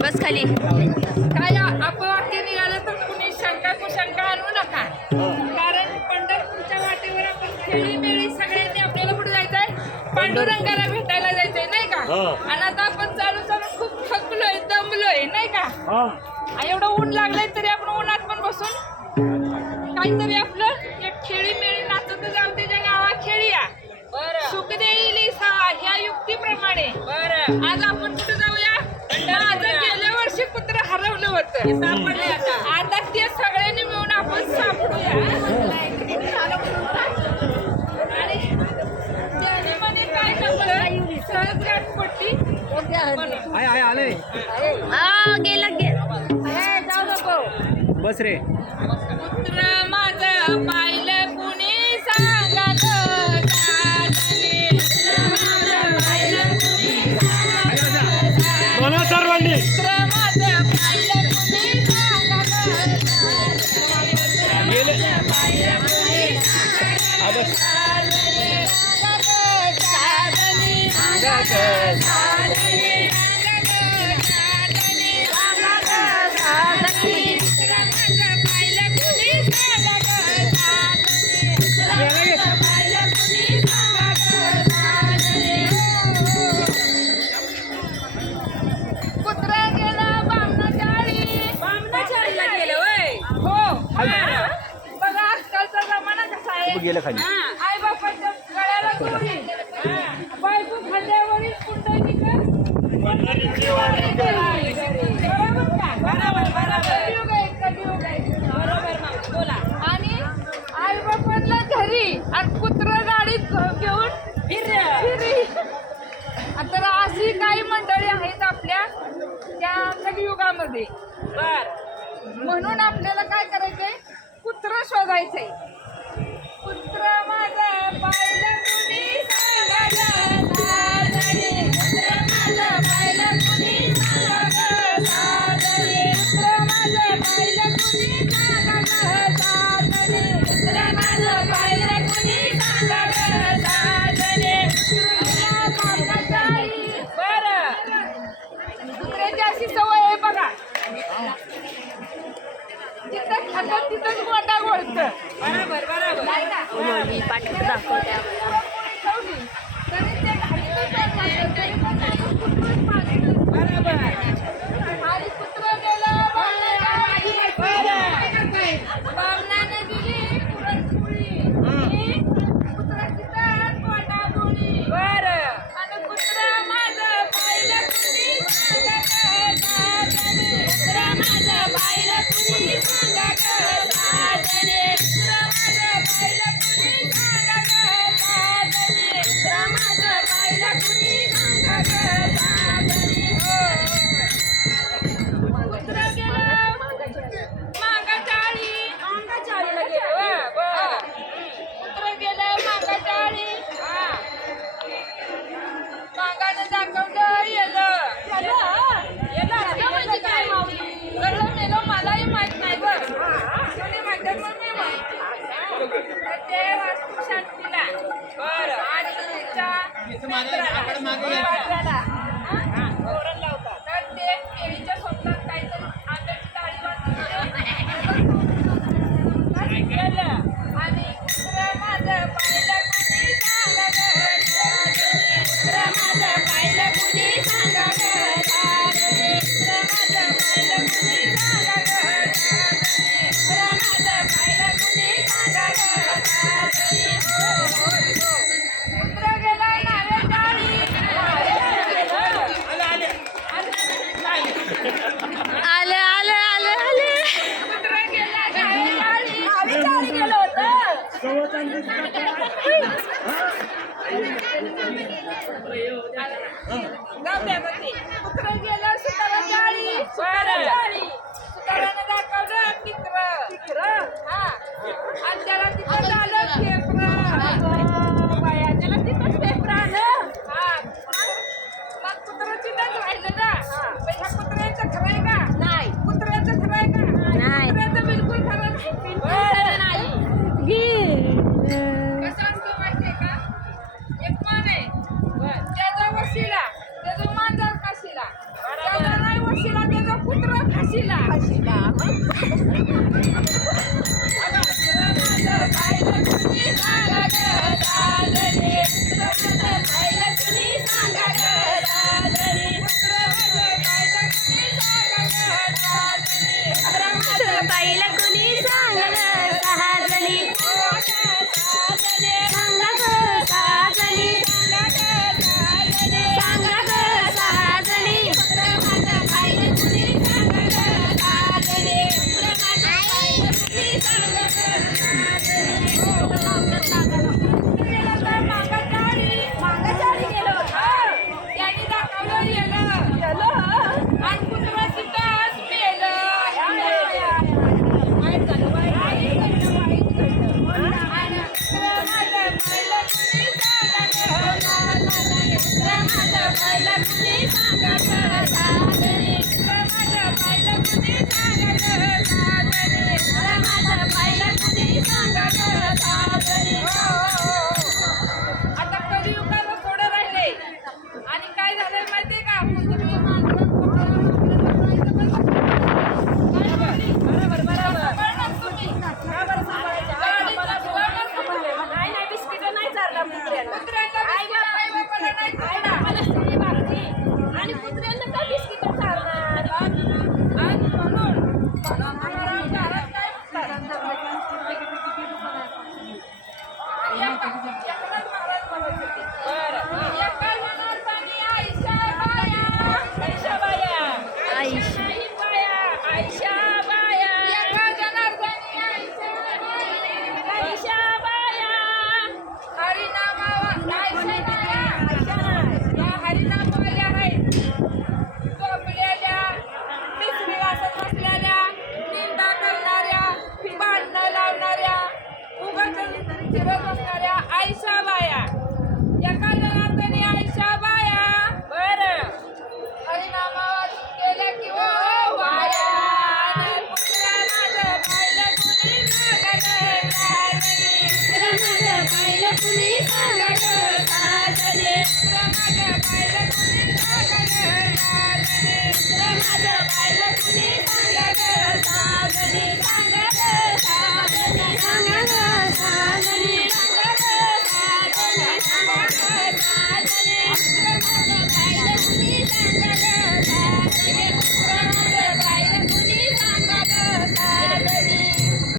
बस खाली. काय अपवाक्य निघालं तर कुणी शंका कुशंका आणू नका. कारण पंढरपूरच्या वाटेवर आपण खेळीमेळी सगळ्यांनी आपल्याला कुठे जायचंय, पांडुरंगाला भेटायला जायचंय नाही का. आणि आता आपण चालू चालू खूप थकलोय दमलोय नाही का. एवढं ऊन लागलंय तरी आपण उन्हात पण बसून काहीतरी आपलं एक खेळीमेळी नाचत जाऊ त्याच्या गावा खेळीया. सुख देईल ह्या युक्तीप्रमाणे आज आपण कुठे जाऊया. माझं गेल्या वर्षी कुत्र हरवलं होतं, सापडलंय आता ते सगळ्यांनी मिळून आपण सापडूया. आणि त्याने म्हणे काय नव्हतं सहज गाठ पडली. गेला जाऊ नको बस रे. कुत्र माझं पाहिलं कुणी सांगा गं साजने. बोला सर्वांनी. कुत्र माझं पाहिलं कुणी सांगा गं कुत्रा गेला बामणाचाळीला गेलं वय. हो बघा आजकालचा जमाना कसा आहे. गेलं खाली. आई बापाच्या गळ्याला दोरी, बायको खांद्यावरील कुंडलिका. बरोबर. आणि आई बापांना घरी आणि कुत्र गाडीत घेऊन फिरी. तर अशी काही मंडळी आहेत आपल्या त्या कलियुगामध्ये. म्हणून आपल्याला काय करायचंय, कुत्र शोधायचंय. कुत्र माझं पाहिलं कुणी सांगा गं साजने. कुत्र माझं पाहिलं कुणी सांगा गं साजने. कुत्र माझं पाहिलं कुणी सांगा गं साजने. कुत्र माझं पाहिलं कुणी सांगा गं साजने. बरं कुत्र्याची अशी सवय आहे बघा, जिथं खातं तिथंच गोटा गोळतं. बरोबर नाही का. मी पाठवून दाखवते आम्हाला. तरी ते घालतच आहे, तरी पण त्याचं कुत्रच मागतं. बरोबर. आणि कुत्रं गेलं बामणाने दिली पुरणपोळी. कुत्रं तिथं गोटा गोळी. आणि कुत्रं माझं पाहिलं कुणी सांगा गं साजने. कुत्रं माझं पाहिलं कुणी सांगा गं साजने. कुत्रं माझं पाहिलं कुणी सांगा गं साजने. कुत्रं माझं पाहिलं कुणी सांगा गं साजने. कुत्रं गेलं मागाचाळीला गेलं. कुत्रं गेलं मागाचाळी. मागानं दाखवलं येलं म्हणजे काय. कळलं मेलं मलाही माहित नाही बरं. कोणी म्हणतात मग मी माहिती. तर ते वास्तू शांतीला आणि तोरण लावतात. तर ते केळीच्या स्वप्नात काहीतरी आंब्याची डाळी आणि कुत्रं माझं पाहिलं कुणी सांगा गं साजने. कुत्रं माझं पाहिलं कुणी सांगा गं साजने. कुत्रं माझं पाहिलं कुणी सांगा गं साजने. कुत्रं माझं पाहिलं कुणी सांगा गं साजने. कुत्रं गेलं नावेचाळी. आले आले आले आले. कुत्रं गेलं नावेचाळी गेलं होतं. जाऊ द्या मग ते. कुत्रं गेलं सुताराचाळी. सुतारानं दाखवलं टिकरं. आणि त्याला तिथं झालं फेफरं. त्याला तिथंच फेफरं आलं. मग कुत्रं तिथंच राहिलं ना. ह्या कुत्र्याचं खरं आहे का. नाही. कुत्र्याचं खरं आहे का. नाही. कुत्र्याचं बिलकुल खरं नाही. कसं असतं माहितीये का, एक मान आहे त्याचा वशिला, त्याचं मांजर पाहिलं कुणी सांगलं सहाजणी सांगा ग सहाजणी सांगा ग सहाजणी त्यांनी दाखवलं येलं आणि कुत्रा तिथंच मेलं. आता कलियुगाला थोडं राहिले आणि काय झालंय माहितीये का? आणि कुत्र्यांना का बिस्किट चालणार? आणि म्हणून आम्हाला आमच्या घरात काय म्हणतात? एकनाथ महाराज म्हणत होते. एका जनार्दनी आयशा बाया. आयशा बाया. आईशा आयशा बाया. एका जनार्दनी आयशा बाया. आयशा बाया. हरिनामावर आयशा बाया. या हरिनामवाल्या आहेत. झोपलेल्या, पिसवी वाजत बसलेल्या, निंदा करणाऱ्या, भांडणं लावणाऱ्या, उगाच फिरत बसणाऱ्या आयशा बाया. एका जनार्दनी आयशा बाया. बरं. हरिनामावर केल्या की हो वाया. आणि कुत्र्या माझं पाहिलं कुणी सांगलं साजनी. कुत्र्या माझं पाहिलं कुणी सांगलं साजनी. कुत्र्या माझं पाहिलं कुणी सांगलं साजनी. कुत्र्या माझं पाहिलं कुणी